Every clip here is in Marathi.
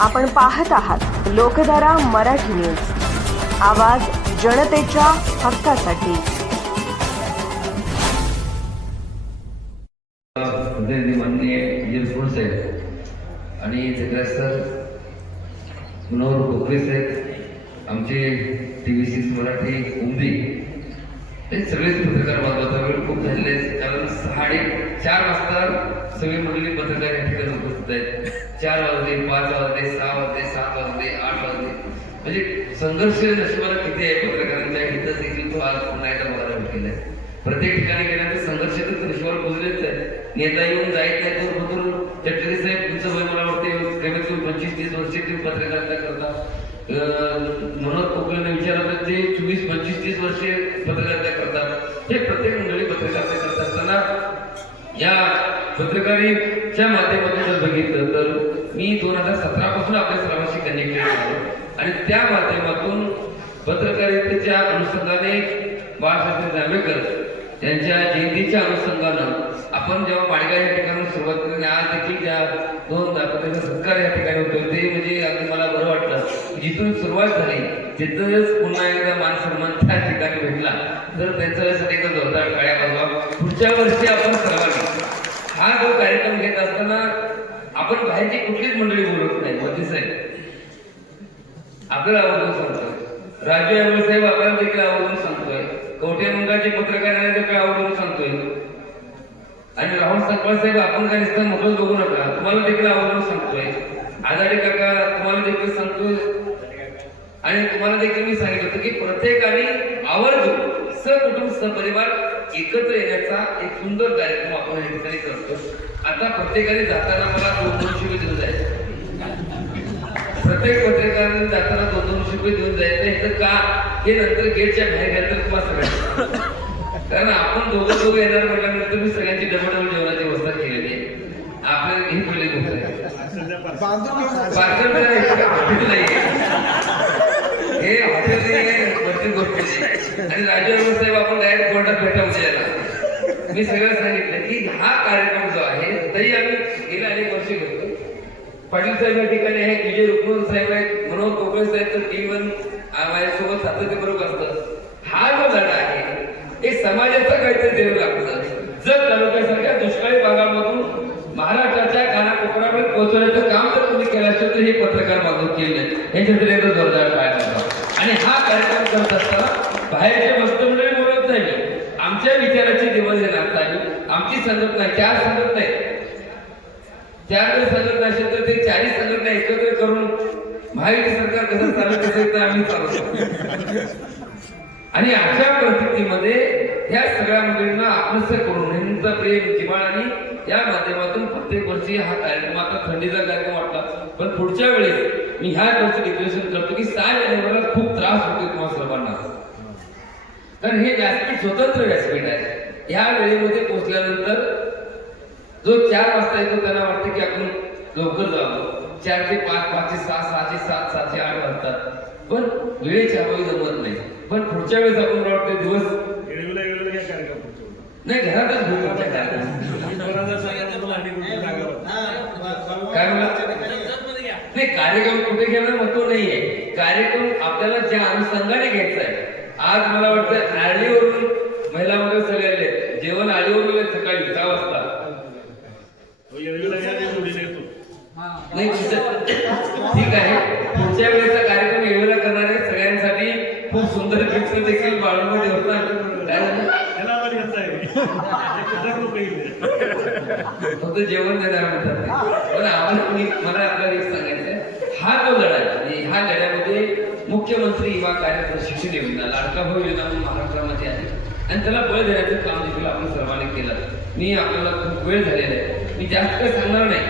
आपण पाहत आहात लोकधारा मराठी न्यूज, आवाज जनतेच्या हक्कासाठी। माननीय साहेब आणि सर मनोहर कोकरे साहेब, आमचे TVC मराठी उमदी, हे सगळेच पत्रकार बांधवाचा वेळ खूप झालेले आहेत, कारण 4:30 वाजता सगळी मंडळी पत्रकार या ठिकाणी उपस्थित आहेत। 4 वाजले, 5 वाजले, 6 वाजले, 7 वाजले, 8 वाजले, म्हणजे संघर्ष नशिबाला किती आहे पत्रकारांच्या हित देखील तो आज पुन्हा एकदा बघायला भेटलेला आहे। प्रत्येक ठिकाणी गेल्यानंतर संघर्षातच नशिबाला पोहोचलेच आहे। नेता येऊन जायत नाही तो बघून चटकरी साहेब, तुमचं वय मला वाटते कमीत कमी 25-30 वर्ष तुम्ही पत्रकारिता करता। मनोहर कोकरेंना विचारलं ते 24-25-30 वर्षे पत्रकारिता करतात। हे प्रत्येक मंडळी पत्रकारिता करत असताना या पत्रकारितेच्या माध्यमातून जर बघितलं तर मी 2017 पासून आपल्या सर्वांशी कनेक्टेड झालो आणि त्या माध्यमातून पत्रकारितेच्या अनुषंगाने बाळशास्त्री जांभेकर यांच्या जयंतीच्या अनुषंगानं आपण जेव्हा पाडगाव या ठिकाणी सुरुवात केली, आज देखील ज्या 2 पत्रकार सत्कार या ठिकाणी होते ते म्हणजे अगदी मला बरं वाटलं। जिथून सुरुवात झाली तिथंच पुन्हा एकदा मान सन्मान त्या ठिकाणी भेटला तर त्यांच्यासाठी एकदा जोरदार टाळ्या वाजवा। पुढच्या वर्षी आपण सर्वांनी हा जो कार्यक्रम घेत असताना आपण बाहेरची कुठलीच मंडळी बोलत नाही। मोदी साहेब आपल्याला आवडून सांगतोय, राजू यावळे साहेब आपल्याला देखील आवडून सांगतोय, कवठे मंडळाचे पत्रकार यांना देखील आवडून सांगतोय, आणि राहुल सकळ साहेब आपण काय नुसतं मोठं बघू नका, तुम्हाला देखील आवडून सांगतोय, आजारी काका तुम्हाला देखील सांगतोय, आणि तुम्हाला देखील मी सांगितलं होतं की प्रत्येकाने आवर्जून सहकुटुंब सहपरिवार एकत्र येण्याचा एक सुंदर कार्यक्रम आपण या ठिकाणी करतो। आता प्रत्येकाने जाताना मला 2-2 शिवे देऊन जायचे, प्रत्येक पत्रकाराने जाताना 2-2 शिवे देऊन जायचं। तर का हे नंतर गेटच्या बाहेर गेलं तुम्हाला सगळ्यांना, कारण आपण दोघं येणार म्हटल्यानंतर मी सगळ्यांची डबल जेवणाची व्यवस्था केलेली आहे। आपल्याला ही पहिली गोष्ट आहे, हे हॉटेल वरची गोष्ट नाही। आणि राजू साहेब आपण डायरेक्ट कोर्टात भेटायला यायला मी सगळं सांगितलं की हा कार्यक्रम जो आहे तरी आम्ही गेल्या अनेक वर्षी घेतो। पाटील साहेब या ठिकाणी आहेत, विजय रुक्मन साहेब आहेत, मनोहर कोकरे साहेब तर टीव्ही माझ्यासोबत सातत्यपूर्वक असतात। हा जो लढा आहे हे समाजाचा काहीतरी देऊ लागतं। जर तालुक्यासारख्या दुष्काळी भागामधून महाराष्ट्राच्या कानाकोपऱ्यावर पोहोचवण्याचं काम जर तुम्ही केलं असेल तर हे पत्रकार बांधव केले यांच्याकडे एकदा जोरदार टाळ्या वाजवा। आणि हा कार्यक्रम करत असताना बाहेरचे वस्तुमंडळी बोलत नाही, आमच्या विचाराची देवाणघेवाण झाली। आमची संघटना 4 संघटना आहेत, 4 जर संघटना असेल तर ते 4ही संघटना एकत्र करून महायुती सरकार कसं चालू करायचं आम्ही चालवतो। आणि अशा परिस्थितीमध्ये या सगळ्या मंडळींना आपलंसं करून हिंदूचा प्रेम जिव्हाळाने या माध्यमातून प्रत्येक वर्षी हा कार्यक्रम, आता थंडीचा कार्यक्रम वाटला पण पुढच्या वेळेस मी ह्या वर्षी डिक्लेरेशन करतो की 6 जानेवारीला खूप त्रास होतो तुम्हाला सर्वांना, कारण हे व्यासपीठ स्वतंत्र व्यासपीठ आहे। ह्या वेळेमध्ये पोहोचल्यानंतर जो 4 वाजता येतो त्यांना वाटतं की आपण लवकर जावं, 4 ते 5, 5 ते 6, 6 ते 7, 7 ते 8 वाजतात, पण वेळेच्या अभावी जमत नाही। पण पुढच्या वेळेस आपण मला वाटतं दिवस नाही घरातच घेऊ काय म्हणा नाही, कार्यक्रम कुठे घेणं महत्व नाहीये, कार्यक्रम आपल्याला ज्या अनुषंगाने घ्यायचा आहे। आज मला वाटतं आळीवरून महिला मंडळ सगळे आले, जेवण आळीवरून सकाळी 6 वाजता नाही ठीक आहे। पुढच्या वेळेचा कार्यक्रम वेळेला करणारे सगळ्यांसाठी खूप सुंदर गिफ्ट देखील बाळूमध्ये होतात। फक्त जेवण देणार म्हणतात, पण आपण मला आपल्याला एक सांगायचं, हा जो लढा आहे ह्या लढ्यामध्ये मुख्यमंत्री युवा कार्य प्रशिक्षण योजना, लाडका भाऊ योजना महाराष्ट्रामध्ये आहे आणि त्याला बळ देण्याचं काम देखील आपण सर्वांनी केलं। मी आपल्याला खूप वेळ झालेला आहे, मी जास्त काही सांगणार नाही,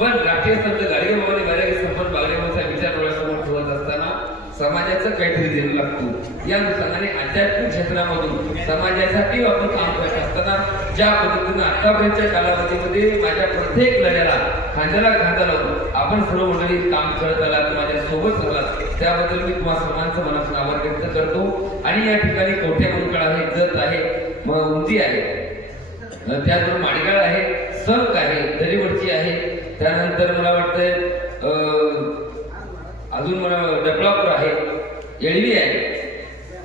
पण राष्ट्रीय संत गाडगेबाबांनी बऱ्याच संपत बागडेबाबांचा विचार डोळ्यासमोर ठेवत असताना समाजाचं काहीतरी देणं लागतो। या अनुषंगाने आध्यात्मिक क्षेत्रामधून समाजासाठी आपण काम करत असताना ज्या पद्धतीनं आतापर्यंतच्या कालावधीमध्ये माझ्या प्रत्येक लढ्याला खांद्याला खांदा लावून आपण सर्व मंडळी काम करत आलात, माझ्या सोबत आलात, त्याबद्दल मी तुम्हा सर्वांचं मनापासून आभार व्यक्त करतो। आणि या ठिकाणी कवठे मंडळ आहे, जत आहे, उंची आहे, त्याचबरोबर माडगाळ आहे, संक आहे, दरीवडची आहे, त्यानंतर मला वाटतं अजून मला डेव्हलपर आहे, एडवी आहे,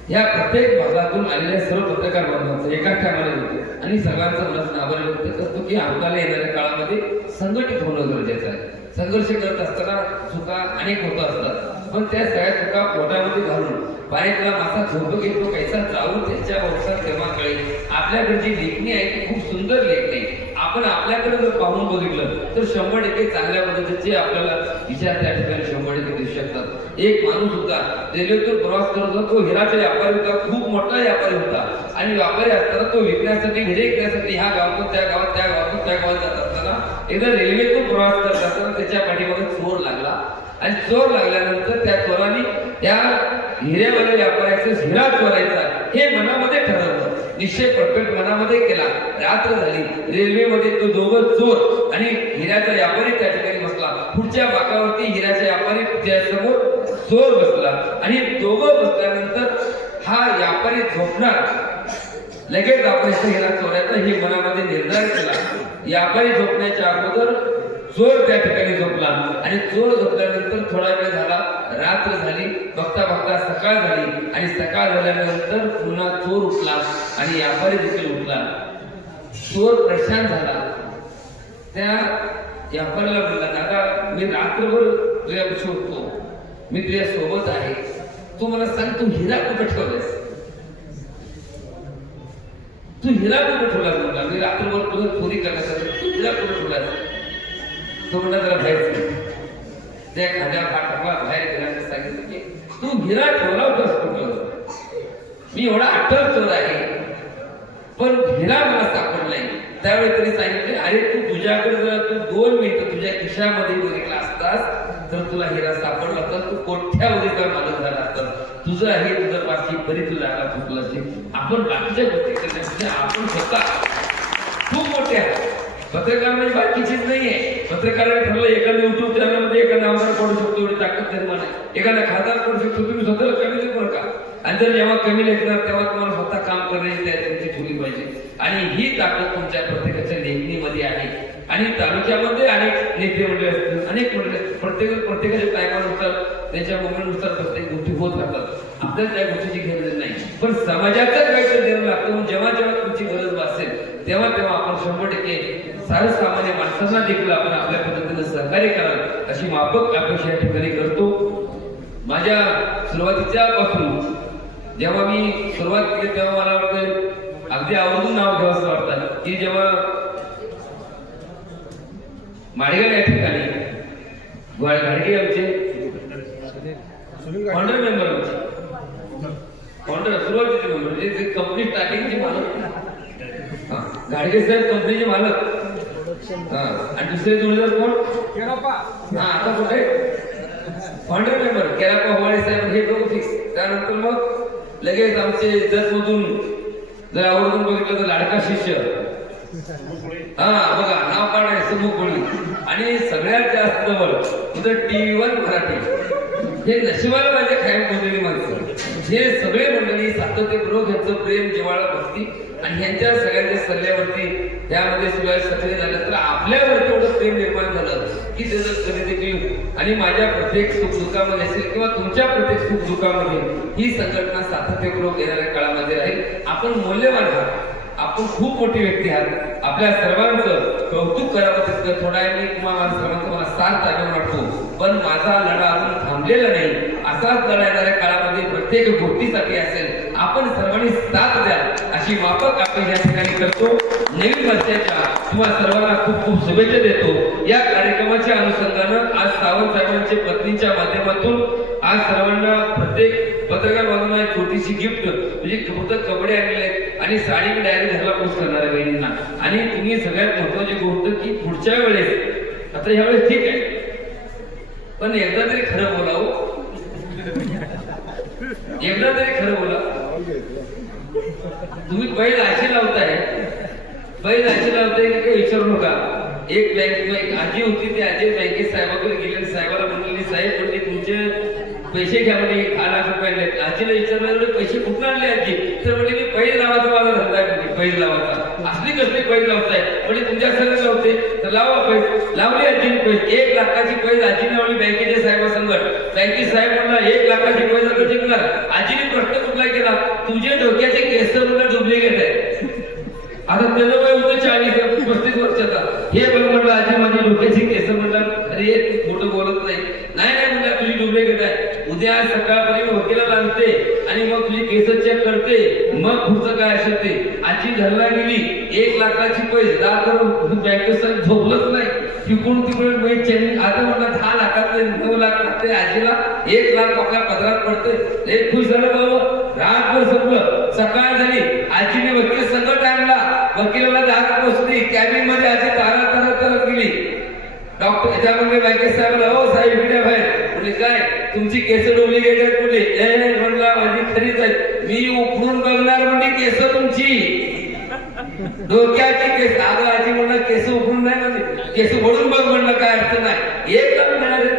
या प्रत्येक भागातून आलेल्या सर्व पत्रकार बांधवांचं एका टायमाला होते आणि सर्वांचं मनात आभार व्यक्त करतो की आपल्याला येणाऱ्या काळामध्ये संघटित होणं गरजेचं आहे. संघर्ष करत असताना चुका अनेक होत असतात, पण त्या सगळ्या चुका पोटामध्ये घालून पाण्यातला मासा झोप घेतो कैसा जाऊन त्याच्या वंशात तेव्हा कळेल. आपल्याकडे जी लेखणी आहे ती खूप सुंदर लेखणी आहे. आपण आपल्याकडे जर पाहून बघितलं तर 100% चांगल्या पद्धतीचे आपल्याला विचार त्या ठिकाणी 100% दिसू शकतात. एक माणूस होता, रेल्वेतून प्रवास करत होता, तो हिराचा व्यापारी होता, खूप मोठा व्यापारी होता आणि व्यापारी असताना तो विकण्यासाठी हिरे विकण्यासाठी ह्या गावातून त्या गावात त्या गावातून त्या गावात जात असताना एकदा रेल्वेतून प्रवास करत असताना त्याच्या पाठीमागे चोर लागला आणि चोर लागल्यानंतर त्या चोराने त्या हिऱ्यावाल्या व्यापाऱ्याचा हिरा चोरायचा हे मनामध्ये ठरवलं, निश्चय परफेक्ट मनामध्ये केला. रात्र झाली, रेल्वेमध्ये तो दोघं चोर आणि हिऱ्याचा व्यापारी त्या ठिकाणी बसला. पुढच्या बाकावरती हिऱ्याचा व्यापारी समोर चोर बसला आणि दोघं बसल्यानंतर हा व्यापारी झोपणार, लगेच आपण हिरा चोरायचा हे मनामध्ये निर्धार केला. व्यापारी झोपण्याच्या अगोदर चोर त्या ठिकाणी झोपला आणि चोर झोपल्यानंतर थोडा वेळ झाला, रात्र झाली, बघता बघता सकाळ झाली आणि सकाळ झाल्यानंतर पुन्हा चोर उठला आणि व्यापारी देखील उठला. चोर परेशान झाला. त्या व्यापाऱ्याला म्हणला, दादा मी रात्रभर तुझ्यापाशी होतो, मी तुझ्या सोबत आहे, तू मला सांग तू हिरा कुठे ठेवलास? तू हिरा कुठे ठेवलास? म्हणला मी रात्रभर तुझं चोरी करण्यासाठी तू हिरा कुठे ठेवलास? तो म्हणला जरा बाहेर त्या खाद्या पाठवा बाहेर गेल्याने सांगितलं की तू हिरा ठेवला होतास कुठं? मी एवढा अट्टल चोर आहे पण हिरा मला सापडला नाही. त्यावेळी तरी सांगितले, अरे तू तुझ्याकडे जर तू 2 मिनिटं तुझ्या खिशामध्ये बघितला असतास तर तुला हिरा सापडला असता, तू कोठ्यावधीचा मालक झाला असता. तुझं आहे तुझं पाशी बरी तुला जागा चुकला असेल. आपण बाकीच्या गोष्टी करण्यासाठी आपण स्वतः खूप मोठे आहात. पत्रकार म्हणजे बाकीचीच नाहीये. पत्रकारांनी ठरलं एखाद्या युट्यूब चॅनलमध्ये एखादा आमदार पडू शकतो एवढी ताकद निर्माण आहे, एखादा खासदार पडू शकतो. तुम्ही स्वतःला कमी लेखू नका आणि जर जेव्हा कमी लेखणार तेव्हा तुम्हाला स्वतः काम करण्याची तयारी तुमची ठेवली पाहिजे आणि ही ताकद तुमच्या प्रत्येकाच्या लेखणीमध्ये आहे. आणि तालुक्यामध्ये अनेक नेते मंडळी असतील, अनेक मंडळी, प्रत्येकाच्या टायमानुसार त्यांच्या मोमेंटनुसार प्रत्येक गोष्टी होत राहतात. आपल्याला त्या गोष्टीची गरज नाही, पण समाजाचा काहीतरी देणं लागतं. जेव्हा जेव्हा तुमची गरज भासेल तेव्हा तेव्हा आपण 100% सर्वसामान्य माणसांना देखील आपण आपल्या पद्धतीने सहकार्य कराल अशी माफक अपेक्षा या ठिकाणी करतो. माझ्या सुरुवातीच्या पासून जेव्हा मी सुरुवात केली तेव्हा मला वाटतं अगदी आवर्जून नाव घ्यावंसं वाटतं की जेव्हा माडेगाव या ठिकाणी घाडगे आमचे फाउंडर मेंबर, आमचे फाउंडर सुरुवातीचे मेंबर म्हणजे कंपनी स्टार्टिंगचे मालक घाडगे साहेब कंपनीचे मालक. आणि दुसरे जोडीदार कोण? आता कुठे फाउंडर मेंबर केरापा होवाळे साहेब, हे दोघं फिक्स. त्यानंतर मग लगेच आमचे जतमधून जर आवर्जून बघितलं तर लाडका शिष्य, बघा नाव काढाय समूह आणि सगळ्यात जास्त जवळ तुझं TV1 मराठी. हे नशिबाला माझ्या कायम बोललेली माणसं, हे सगळे मंडळी सातत्यपूर्वक यांचं प्रेम, जिव्हाळा, भक्ती आणि ह्यांच्या सगळ्यांच्या सल्ल्यावरती त्यामध्ये सगळ्या सक्रिय झालं तर आपल्यावर तेवढं प्रेम निर्माण झालं की त्याचं कधी देखील आणि माझ्या प्रत्येक सुखदुःखामध्ये असेल किंवा तुमच्या प्रत्येक सुखदुःखामध्ये ही संघटना सातत्यपूर्वक येणाऱ्या काळामध्ये राहील. आपण मौल्यवान आहात, आपण खूप मोठी व्यक्ती आहात. आपल्या सर्वांचं कौतुक करावं तितकं थोडा मी तुम्हाला सर्वांचा मला साथ द्यावा वाटतो, पण माझा लढा अजून थांबलेला नाही. असाच लढा येणाऱ्या काळामध्ये प्रत्येक गोष्टीसाठी असेल, आपण सर्वांनी साथ द्या अशी माफक आपण या ठिकाणी करतो. नवीन वर्षाच्या तुम्हाला सर्वांना खूप खूप शुभेच्छा देतो. या कार्यक्रमाच्या अनुषंगानं आज सावंत साहेबांच्या पत्नीच्या माध्यमातून आज सर्वांना प्रत्येक पत्रकार बांधवांना एक छोटीशी गिफ्ट म्हणजे फक्त कपडे आणले आणि साडी मी डायरेक्ट घरला पोस्ट करणार आहे बहिणींना. आणि तुम्ही सगळ्यात महत्वाची गोष्ट की पुढच्या वेळेस, आता ह्यावेळेस ठीक आहे पण एकदा तरी खरं बोलावं, एकदा तरी खरं बोला. तुम्ही बैल अशी लावताय, बैल अशी लावताय की काही विचारू नका. एक आजी होती, ती आजी बँकेत साहेबाकडे गेली, साहेबाला म्हणली साहेब म्हणजे तुमचे पैसे घ्या म्हणे 10 लाख रुपये आणले. आजीला विचारलं एवढे पैसे कुठून आणले आजी? तर म्हणजे मी पैज लावायचा माझा धंदा आहे म्हणजे पैज लावायचा. असली कसली पैज लावताय? म्हणजे तुमच्या सगळं लावते तर लावा पैज. लावली आजीने पैज. 1 लाखाची पैज आजीने लावली बँकेच्या साहेबासंगत. बँकेचे साहेब म्हणला 1 लाखाची पैज आता जिंकणार. आजीने प्रश्न कुठला केला? तुझे डोक्याचे केस मला डुप्लिकेट आहे. आता त्याचं वय होतं 40-35 वर्षाचा. हे बघ म्हटलं आजी माझी डोक्याची केस. म्हणतात अरे मोठं बोलत नाही. नाही म्हणतात तुझी डुप्लिकेट आहे. उद्या सकाळपर्यंत वकिलाला आणते आणि मग तुझी केस चेक करते, मग पुढचं काय असेल ते. आजी घरला गेली 1 लाखाची पैसे बँकेत झोपलंच नाही. तिकडून तिकडून आता म्हणतात 10 लाखातले 9 लाख लागते आजीला. 1 लाख आपल्या पदरात पडते. एक खुश झालं बाबा. रातभर संपलं. सकाळ झाली. आजीने वकील संकट आणला. वकिलाला दाग पोचली. कॅबिन मध्ये आजी तारा गेली. डॉक्टर त्यामध्ये बँकेत साहेबला हो साहेब इकडे बाहेर. म्हणजे काय तुमची केस डुप्लिकेट आहेत कुठे? म्हणला माझी खरीच आहे. मी उकळून बघणार म्हणजे केस तुमची डोक्याची केस. अगं आजी म्हणलं केस उकळून नाही म्हणजे केस ओढून बघ म्हणलं काय अडचण नाही. 1 लाख मिळाले.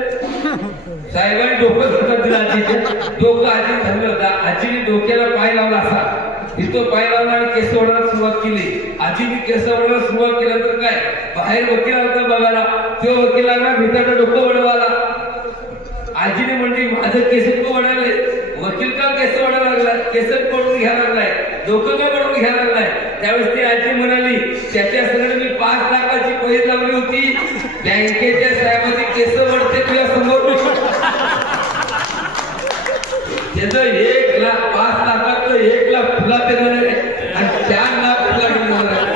साहेबांनी डोकं सुद्धा दिलं आजीचे. डोकं आजी धरलं. आजीने डोक्याला पाय लावला असा. इथं पाय लावला आणि केस ओढायला सुरुवात केली. आजीने केस ओढायला सुरुवात केल्यानंतर काय बाहेर वकील आला बघायला. तो वकिलांना भिताचं डोकं ओढवाला. आजीने म्हणली माझं केस तू ओढायला. वकील का केस ओढायला लागला? केस पडून घ्यायला लागलाय. डोकं का पडून घ्यायला लागलाय? त्यावेळेस ती आजी म्हणाली त्याच्या सगळं मी 5 लाखाची पैज लावली होती. बँकेच्या साहेबाची केस ओढते तुझ्या समोर. त्याचं 1 लाख 5 लाखातलं 1 लाख तुला देणार आहे आणि 4 लाख तुला देणार आहे.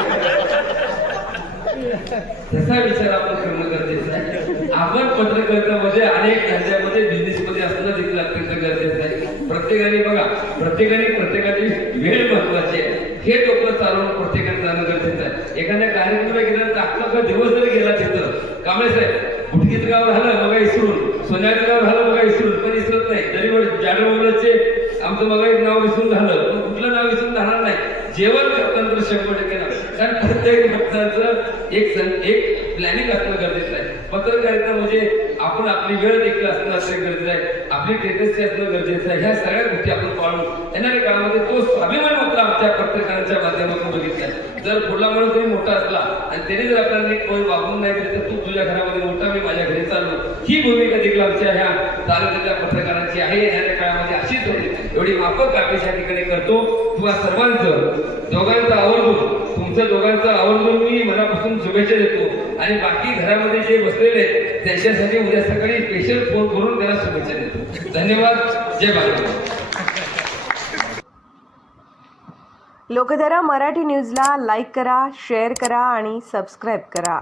त्याचा विचार आपण करणं गरजेचं आहे. आपण पत्रकारितेमध्ये अनेक धंद्यामध्ये बिझनेसमध्ये असणं देखील अत्यंत गरजेचं आहे. प्रत्येकाने बघा प्रत्येकाची वेळ महत्वाची आहे. हे डोकं चालवून प्रत्येकाने जाणं गरजेचं आहे. एखाद्या कार्यक्रमाला गेल्यानंतर अख्खा दिवस जरी गेला तिथं कांबळे साहेब गुटकीचं गाव झालं बघा इसरून, सोन्याचं गाव झालं बघा इसरून, पण इसरत नाही. तरी जाडवचे आमचं बघा एक नाव विसरून झालं पण कुठलं नाव विसरून जाणार नाही. जेवण करताना 100% ना. कारण प्रत्येक भक्ताचं एक प्लॅनिंग असणं गरजेचं आहे. पत्रकारिता म्हणजे आपण आपली वेळ देखील असणं गरजेचं आहे. आपली टेंडन्सी असणं गरजेचं आहे. ह्या सगळ्या गोष्टी आपण पाळून येणाऱ्या काळामध्ये तो स्वाभिमान मात्र आमच्या पत्रकारांच्या माध्यमातून बघितला. जर पुढला माणूस तरी मोठा असला आणि त्याने जर आपल्याला एक कोणी वागून नाही दिली तर तू तुझ्या घरामध्ये मोठा मी माझ्या घरी चाललो. ही भूमिका देखील आमच्या ह्या तालुक्याच्या पत्रकारांची आहे. येणाऱ्या काळामध्ये अशीच होईल एवढी माफक अपेक्षा या ठिकाणी करतो. तुम्हा सर्वांचं दोघांचं आवर्जून तुमच्या दोघांचं आवर्जून मी मनापासून शुभेच्छा देतो आणि बाकी घरामध्ये जे बसलेले आहेत त्यांच्यासाठी उद्या सकाळी स्पेशल फोन करून त्यांना शुभेच्छा देतो. धन्यवाद. जय महाराष्ट्र. लोकधारा मराठी न्यूजला लाईक करा, शेअर करा आणि सबस्क्राईब करा.